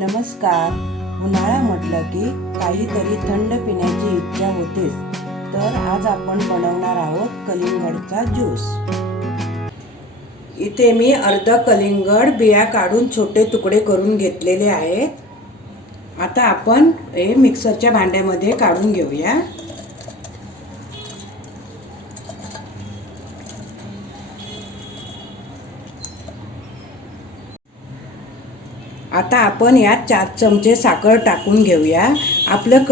नमस्कार. उन्हाळा म्हटलं की काहीतरी थंड पिण्याची इच्छा होतेच. तर आज आपण बनवणार आहोत कलिंगडचा ज्यूस. इथे मी अर्ध कलिंगड बिया काढून छोटे तुकडे करून घेतलेले आहेत. आता आपण हे मिक्सरच्या भांड्यामध्ये काढून घेऊया. आता आपण यात 4 चमचे साखर टाकून घेऊया. आपलं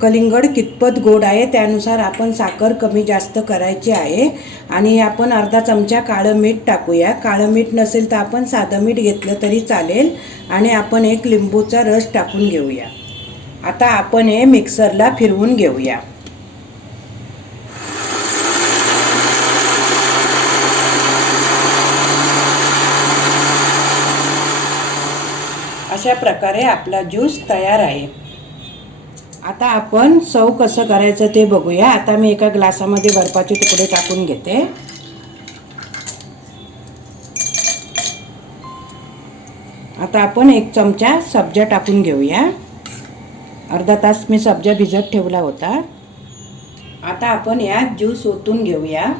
कलिंगड कितपत गोड आहे त्यानुसार आपण साखर कमी जास्त करायची आहे. आणि आपण अर्धा चमचा काळं मीठ टाकूया. काळं मीठ नसेल तर आपण साधं मीठ घेतलं तरी चालेल. आणि आपण एक लिंबूचा रस टाकून घेऊया. आता आपण हे मिक्सरला फिरवून घेऊया. अशा प्रकारे आपला ज्यूस तयार आहे. आता आपण सर्व कसं करायचं ते बघूया. आता मी एका ग्लासामध्ये बर्फाचे तुकडे टाकून घेते. आता आपण 1 चमचा सब्जा टाकून घेऊया. अर्धा तास मी सब्जा भिजत ठेवला होता. आता आपण यात ज्यूस ओतून घेऊया.